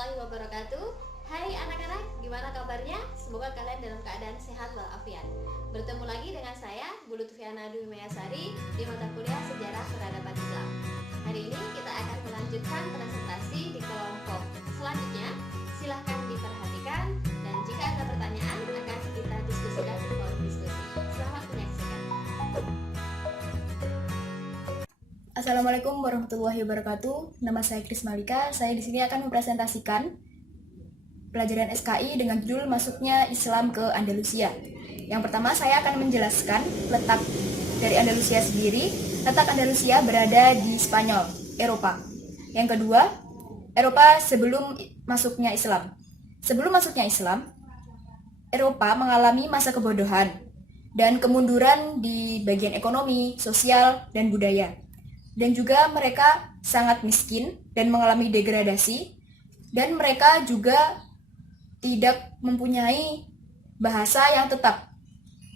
warahmatullahi wabarakatuh. Hai anak-anak, gimana kabarnya? Semoga kalian dalam keadaan sehat walafiat. Bertemu lagi dengan saya, Bu Lutfiana Dwi Mayasari, di mata kuliah Sejarah Peradaban Islam. Hari ini kita akan melanjutkan presentasi di kelompok selanjutnya. Silahkan diperhatikan, dan jika ada pertanyaan akan kita diskusikan di forum diskusi. Selamat menyaksikan. Assalamualaikum warahmatullahi wabarakatuh. Nama saya Kris Malika. Saya di sini akan mempresentasikan pelajaran SKI dengan judul Masuknya Islam ke Andalusia. Yang pertama, saya akan menjelaskan letak dari Andalusia sendiri. Letak Andalusia berada di Spanyol, Eropa. Yang kedua, Eropa sebelum masuknya Islam. Sebelum masuknya Islam, Eropa mengalami masa kebodohan dan kemunduran di bagian ekonomi, sosial, dan budaya. Dan juga mereka sangat miskin dan mengalami degradasi, dan mereka juga tidak mempunyai bahasa yang tetap.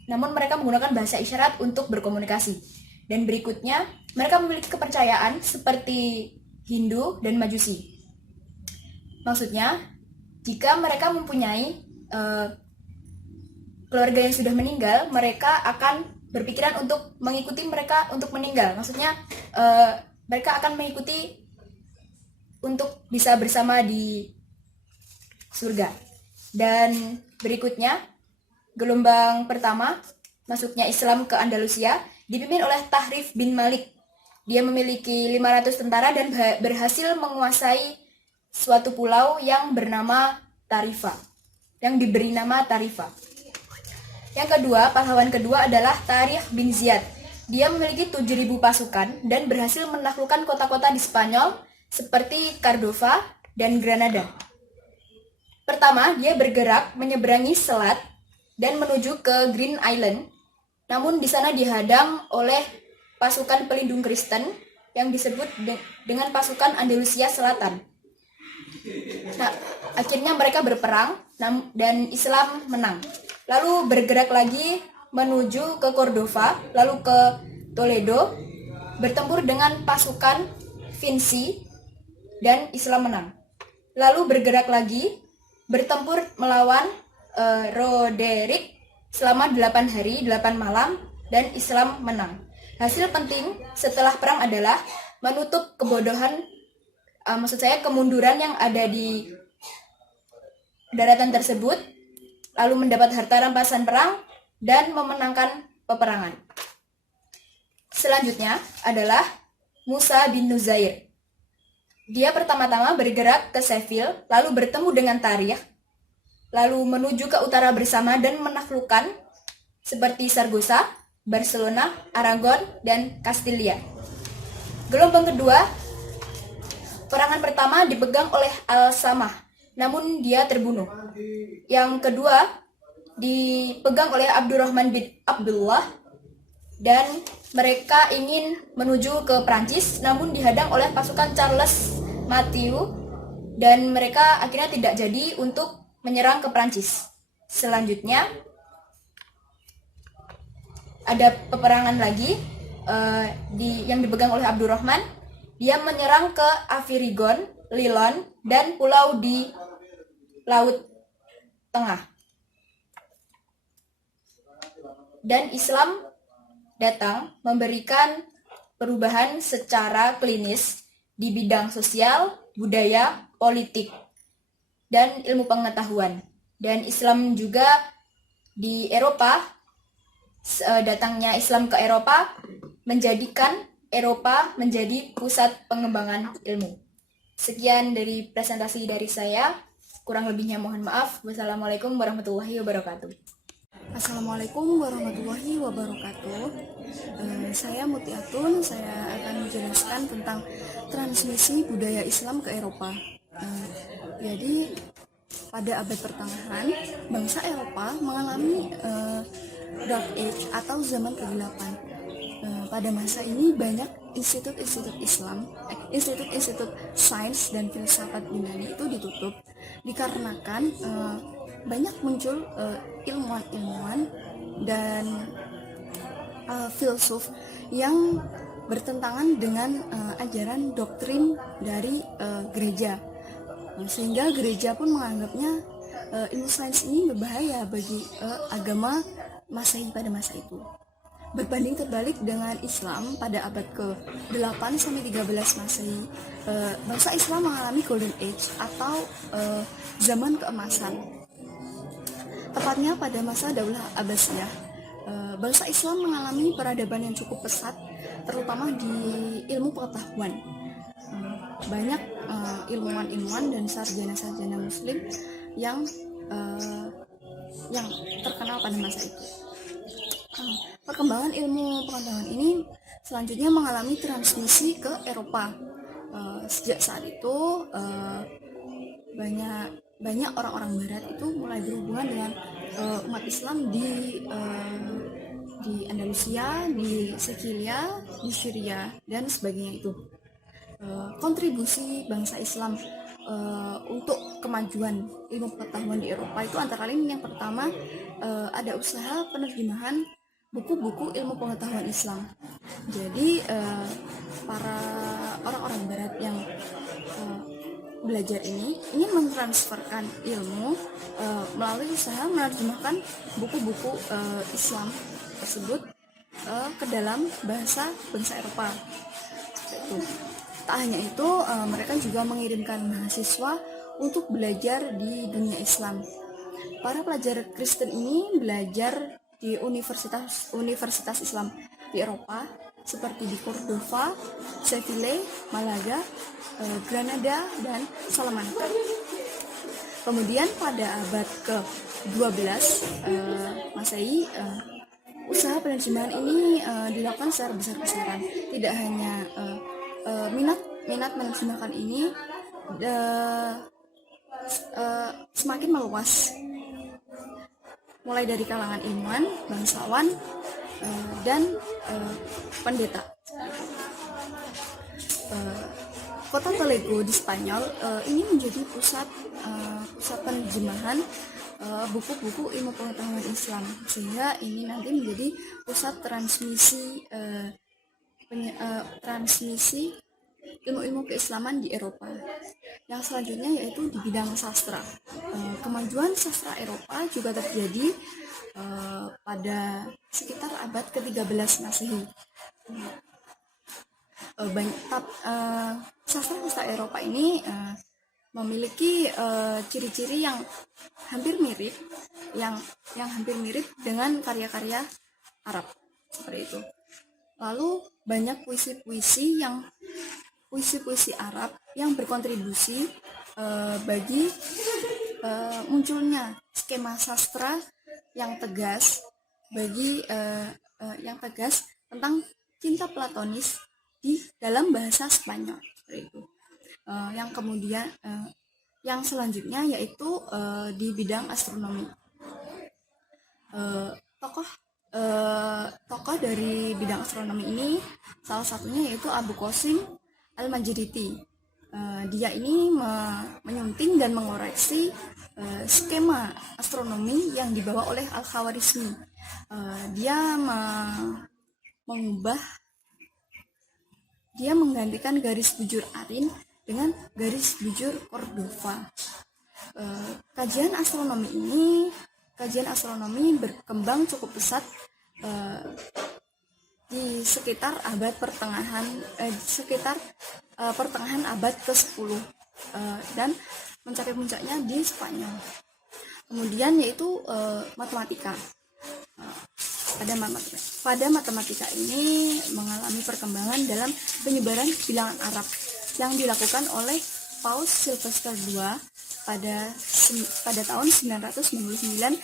Namun mereka menggunakan bahasa isyarat untuk berkomunikasi. Dan berikutnya, mereka memiliki kepercayaan seperti Hindu dan Majusi. Maksudnya, jika mereka mempunyai keluarga yang sudah meninggal, mereka akan berpikiran untuk mengikuti mereka untuk meninggal. Maksudnya mereka akan mengikuti untuk bisa bersama di surga. Dan berikutnya, gelombang pertama masuknya Islam ke Andalusia dipimpin oleh Tahrif bin Malik. Dia memiliki 500 tentara dan berhasil menguasai suatu pulau yang bernama Tarifa, yang diberi nama Tarifa. Yang kedua, pahlawan kedua adalah Tariq bin Ziyad. Dia memiliki 7.000 pasukan dan berhasil menaklukkan kota-kota di Spanyol seperti Cordova dan Granada. Pertama, dia bergerak menyeberangi selat dan menuju ke Green Island. Namun di sana dihadang oleh pasukan pelindung Kristen yang disebut dengan pasukan Andalusia Selatan. Nah, akhirnya mereka berperang dan Islam menang. Lalu bergerak lagi menuju ke Cordova, lalu ke Toledo, bertempur dengan pasukan Vinci, dan Islam menang. Lalu bergerak lagi, bertempur melawan Roderick selama 8 hari, 8 malam, dan Islam menang. Hasil penting setelah perang adalah menutup kebodohan, kemunduran yang ada di daratan tersebut, lalu mendapat harta rampasan perang, dan memenangkan peperangan. Selanjutnya adalah Musa bin Nuzair. Dia pertama-tama bergerak ke Seville, lalu bertemu dengan Tariq, lalu menuju ke utara bersama dan menaklukkan seperti Saragossa, Barcelona, Aragon, dan Castilla. Gelombang kedua, perangan pertama dipegang oleh Al-Samah, namun dia terbunuh. Yang kedua dipegang oleh Abdurrahman bin Abdullah, dan mereka ingin menuju ke Prancis, namun dihadang oleh pasukan Charles Mathieu, dan mereka akhirnya tidak jadi untuk menyerang ke Prancis. Selanjutnya ada peperangan lagi yang dipegang oleh Abdurrahman. Dia menyerang ke Avirigon, Lyon, dan pulau di Laut Tengah. Dan Islam datang memberikan perubahan secara klinis di bidang sosial, budaya, politik, dan ilmu pengetahuan. Dan Islam juga di Eropa, datangnya Islam ke Eropa menjadikan Eropa menjadi pusat pengembangan ilmu. Sekian dari presentasi dari saya. Kurang lebihnya mohon maaf. Wassalamualaikum warahmatullahi wabarakatuh. Assalamualaikum warahmatullahi wabarakatuh. Saya Mutiatun. Saya akan menjelaskan tentang transmisi budaya Islam ke Eropa. Jadi pada abad pertengahan, bangsa Eropa mengalami Dark Age atau zaman kegelapan. Pada masa ini banyak institut-institut Islam, institut-institut sains dan filsafat Yunani itu ditutup dikarenakan banyak muncul ilmuwan-ilmuwan dan filsuf yang bertentangan dengan ajaran doktrin dari gereja. sehingga gereja pun menganggapnya ilmu sains ini berbahaya bagi agama Masehi pada masa itu. Berbanding terbalik dengan Islam pada abad ke-8 sampai 13 Masehi, bangsa Islam mengalami Golden Age atau zaman keemasan. Tepatnya pada masa Daulah Abbasiyah, bangsa Islam mengalami peradaban yang cukup pesat, terutama di ilmu pengetahuan. Banyak ilmuwan-ilmuwan dan sarjana-sarjana Muslim yang terkenal pada masa itu. Perkembangan ilmu pengetahuan ini selanjutnya mengalami transmisi ke Eropa. Sejak saat itu banyak orang-orang Barat itu mulai berhubungan dengan umat Islam di Andalusia, di Sicilia, di Syria dan sebagainya itu. Kontribusi bangsa Islam untuk kemajuan ilmu pengetahuan di Eropa itu antara lain yang pertama ada usaha penerjemahan buku-buku ilmu pengetahuan Islam. Jadi para orang-orang Barat yang belajar ini ingin mentransferkan ilmu melalui usaha menerjemahkan buku-buku Islam tersebut ke dalam bahasa bangsa Eropa. Itu. Tak hanya itu, mereka juga mengirimkan mahasiswa untuk belajar di dunia Islam. Para pelajar Kristen ini belajar di universitas Islam di Eropa seperti di Cordova, Seville, Malaga, Granada, dan Salamanca. Kemudian pada abad ke-12 Masehi, usaha penerjemahan ini dilakukan secara besar-besaran. Tidak hanya minat menerjemahkan ini semakin meluas, mulai dari kalangan ilmuwan, bangsawan, dan pendeta. Kota Toledo di Spanyol ini menjadi pusat penerjemahan buku-buku ilmu pengetahuan Islam, sehingga ini nanti menjadi pusat transmisi ilmu-ilmu keislaman di Eropa. Yang selanjutnya yaitu di bidang sastra. Kemajuan sastra Eropa juga terjadi pada sekitar abad ke-13 Masehi. Sastra Eropa ini memiliki ciri-ciri yang hampir mirip, yang hampir mirip dengan karya-karya Arab seperti itu. Lalu banyak puisi-puisi Arab yang berkontribusi bagi munculnya skema sastra yang tegas tentang cinta platonis di dalam bahasa Spanyol seperti itu. Yang selanjutnya yaitu di bidang astronomi. Tokoh dari bidang astronomi ini salah satunya yaitu Abu Qasim Al-Majriti. Dia ini menyunting dan mengoreksi skema astronomi yang dibawa oleh Al-Khawarizmi. Dia menggantikan garis bujur Arin dengan garis bujur Cordova. Kajian astronomi berkembang cukup pesat di sekitar pertengahan abad ke-10 dan mencapai puncaknya di Spanyol. Kemudian yaitu matematika. Pada matematika ini mengalami perkembangan dalam penyebaran bilangan Arab yang dilakukan oleh Paus Sylvester II pada tahun 999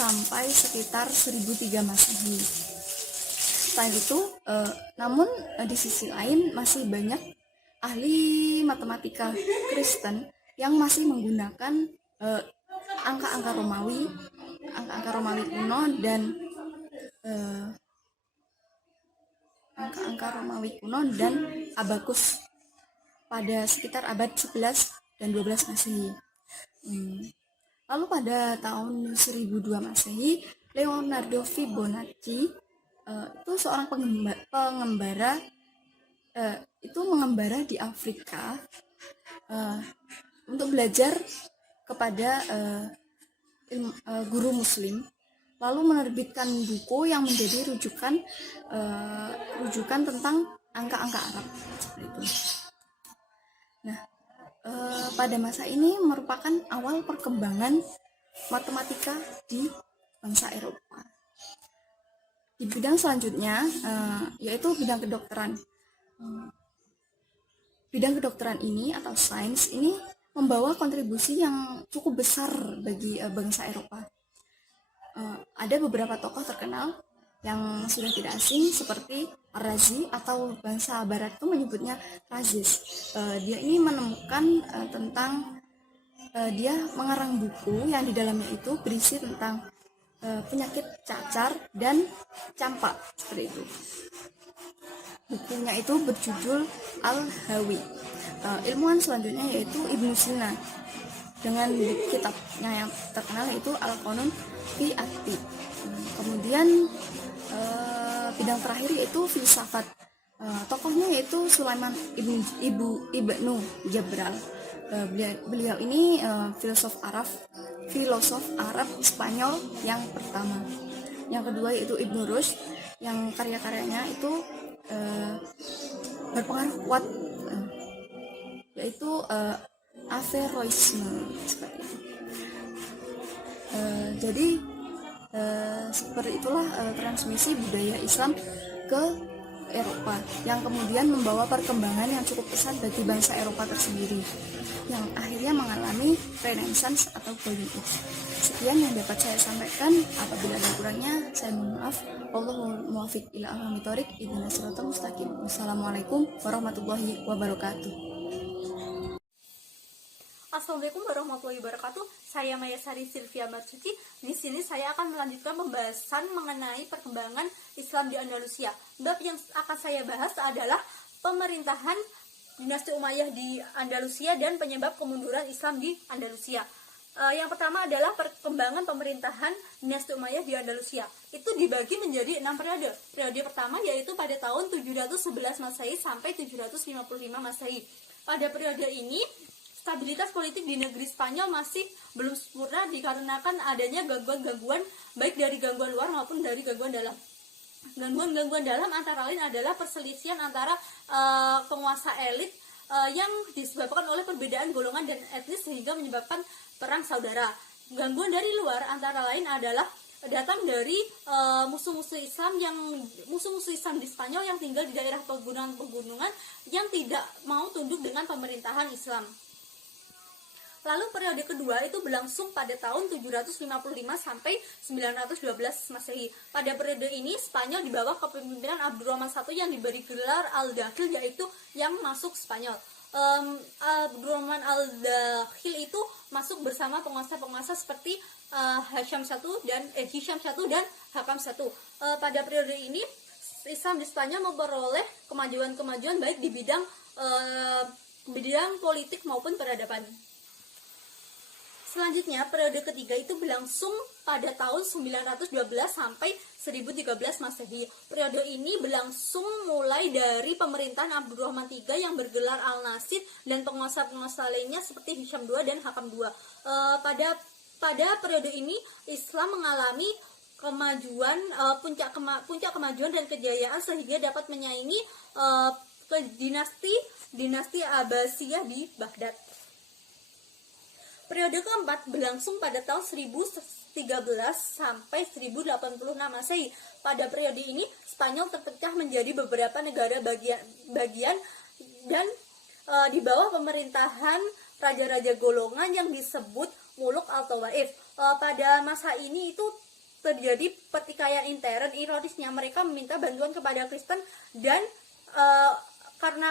sampai sekitar 1003 Masehi. Selain itu, namun di sisi lain masih banyak ahli matematika Kristen yang masih menggunakan angka-angka Romawi kuno dan abakus pada sekitar abad 11 dan 12 Masehi. Lalu pada tahun 1002 Masehi, Leonardo Fibonacci itu seorang mengembara di Afrika untuk belajar kepada guru muslim, lalu menerbitkan buku yang menjadi rujukan tentang angka-angka Arab seperti itu. Nah, pada masa ini merupakan awal perkembangan matematika di bangsa Eropa. Di bidang selanjutnya yaitu bidang kedokteran. Bidang kedokteran ini atau sains ini membawa kontribusi yang cukup besar bagi bangsa Eropa. Ada beberapa tokoh terkenal yang sudah tidak asing seperti Razi, atau bangsa barat itu menyebutnya Razis. Dia ini menemukan dia mengarang buku yang di dalamnya itu berisi tentang penyakit cacar dan campak seperti itu. Bukunya itu berjudul Al-Hawi. Ilmuwan selanjutnya yaitu Ibnu Sina dengan kitabnya yang terkenal yaitu Al-Qanun fi Ati. Kemudian bidang terakhir yaitu filsafat. Tokohnya yaitu Sulaiman Ibnu Jabral. Beliau ini filosof Arab Spanyol yang pertama. Yang kedua yaitu Ibnu Rushd yang karya-karyanya itu berpengaruh kuat, yaitu Averroisme seperti itu. Jadi seperti itulah transmisi budaya Islam ke Eropa yang kemudian membawa perkembangan yang cukup pesat bagi bangsa Eropa tersendiri yang akhirnya mengalami Renaissance atau Golden Age. Sekian yang dapat saya sampaikan. Apabila ada kurangnya, saya mohon maaf. Wallahul muwaffiq ila aqwamit thoriq. Ihdinas siratal mustaqim. Wassalamualaikum warahmatullahi wabarakatuh. Assalamualaikum warahmatullahi wabarakatuh. Saya Mayasari Sylvia Marzuki. Di sini saya akan melanjutkan pembahasan mengenai perkembangan Islam di Andalusia. Bab yang akan saya bahas adalah pemerintahan dinasti Umayyah di Andalusia dan penyebab kemunduran Islam di Andalusia. Yang pertama adalah perkembangan pemerintahan dinasti Umayyah di Andalusia. Itu dibagi menjadi 6 periode. Periode pertama yaitu pada tahun 711 Masehi sampai 755 Masehi. Pada periode ini stabilitas politik di negeri Spanyol masih belum sempurna dikarenakan adanya gangguan-gangguan baik dari gangguan luar maupun dari gangguan dalam. Gangguan-gangguan dalam antara lain adalah perselisihan antara penguasa elit yang disebabkan oleh perbedaan golongan dan etnis sehingga menyebabkan perang saudara. Gangguan dari luar antara lain adalah datang dari musuh-musuh Islam di Spanyol yang tinggal di daerah pegunungan-pegunungan yang tidak mau tunduk dengan pemerintahan Islam. Lalu periode kedua itu berlangsung pada tahun 755 sampai 912 Masehi. Pada periode ini Spanyol di bawah kepemimpinan Abdurrahman I yang diberi gelar Al-Dakhil, yaitu yang masuk Spanyol. Abdurrahman Al-Dakhil itu masuk bersama penguasa-penguasa seperti Hisham I dan Hakam I. Pada periode ini Islam di Spanyol memperoleh kemajuan-kemajuan baik di bidang politik maupun peradaban. Selanjutnya, periode ketiga itu berlangsung pada tahun 912 sampai 1013 Masehi. Periode ini berlangsung mulai dari pemerintahan Abdurrahman III yang bergelar Al-Nasir dan penguasa-penguasa lainnya seperti Hisham II dan Hakam II. Pada periode ini Islam mengalami kemajuan, puncak kemajuan dan kejayaan sehingga dapat menyaingi dinasti Abbasiyah di Baghdad. Periode keempat berlangsung pada tahun 1013 sampai 1086 Masehi. Pada periode ini Spanyol terpecah menjadi beberapa negara bagian dan di bawah pemerintahan raja-raja golongan yang disebut Muluk al-Tawaif. Pada masa ini itu terjadi pertikaian intern. Ironisnya mereka meminta bantuan kepada Kristen dan karena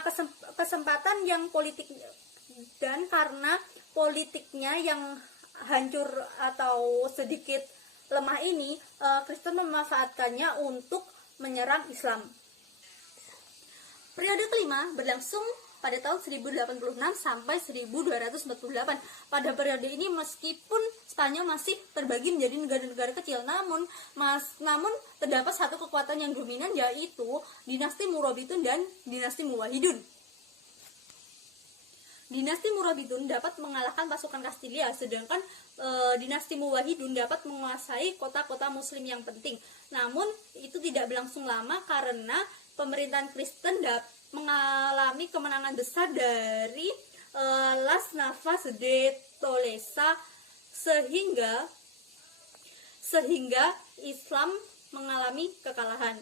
kesempatan yang politik dan karena politiknya yang hancur atau sedikit lemah ini, Kristen memanfaatkannya untuk menyerang Islam. Periode kelima berlangsung pada tahun 1086 sampai 1248. Pada periode ini meskipun Spanyol masih terbagi menjadi negara-negara kecil, namun terdapat satu kekuatan yang dominan, yaitu dinasti Murabitun dan dinasti Muwahhidun. dinasti Murabitun dapat mengalahkan pasukan Kastilia, sedangkan dinasti Muwahhidun dapat menguasai kota-kota muslim yang penting. Namun itu tidak berlangsung lama karena pemerintahan Kristen mengalami kemenangan besar dari Las Navas de Tolosa sehingga Islam mengalami kekalahan.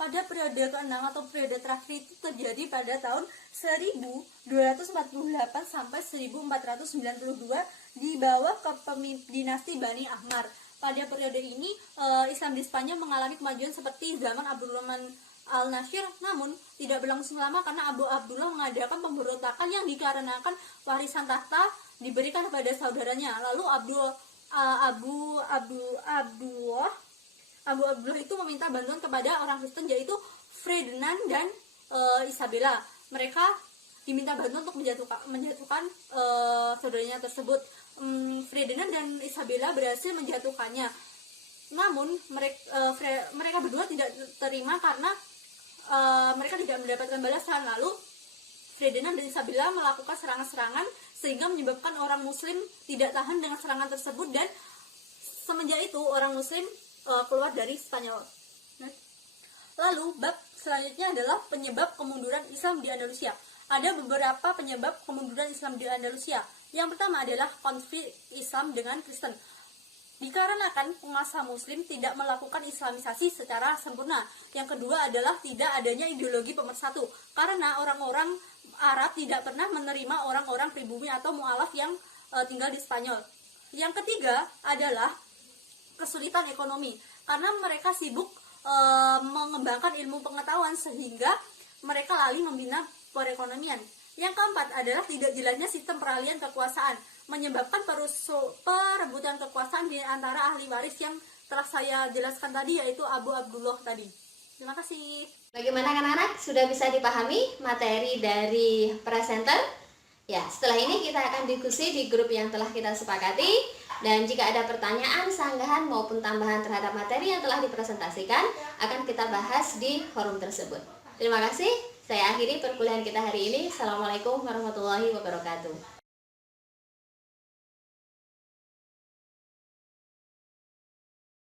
Pada periode ke-6 atau periode terakhir itu terjadi pada tahun 1248 sampai 1492 di bawah dinasti Bani Ahmar. Pada periode ini Islam di Spanyol mengalami kemajuan seperti zaman Abdurrahman Al-Nasir, namun tidak berlangsung lama karena Abu Abdullah mengadakan pemberontakan yang dikarenakan warisan tahta diberikan kepada saudaranya. Lalu Abu Abdullah itu meminta bantuan kepada orang Kristen, yaitu Ferdinand dan Isabella. Mereka diminta bantuan untuk menjatuhkan saudaranya tersebut. Ferdinand dan Isabella berhasil menjatuhkannya. Namun mereka berdua tidak terima karena mereka tidak mendapatkan balasan. Lalu Ferdinand dan Isabella melakukan serangan-serangan sehingga menyebabkan orang Muslim tidak tahan dengan serangan tersebut, dan semenjak itu orang Muslim keluar dari Spanyol. Lalu bab selanjutnya adalah penyebab kemunduran Islam di Andalusia. Ada beberapa penyebab kemunduran Islam di Andalusia. Yang pertama adalah konflik Islam dengan Kristen. Dikarenakan penguasa Muslim tidak melakukan Islamisasi secara sempurna. Yang kedua adalah tidak adanya ideologi pemersatu, karena orang-orang Arab tidak pernah menerima orang-orang pribumi atau mu'alaf yang tinggal di Spanyol. Yang ketiga adalah kesulitan ekonomi, karena mereka sibuk mengembangkan ilmu pengetahuan sehingga mereka lalai membina perekonomian. Yang keempat adalah tidak jelasnya sistem peralihan kekuasaan, menyebabkan perebutan kekuasaan di antara ahli waris yang telah saya jelaskan tadi, yaitu Abu Abdullah tadi. Terima kasih. Bagaimana anak-anak? Sudah bisa dipahami materi dari presenter? Ya, setelah ini kita akan diskusi di grup yang telah kita sepakati. Dan jika ada pertanyaan, sanggahan maupun tambahan terhadap materi yang telah dipresentasikan, akan kita bahas di forum tersebut. Terima kasih. Saya akhiri perkuliahan kita hari ini. Assalamualaikum warahmatullahi wabarakatuh.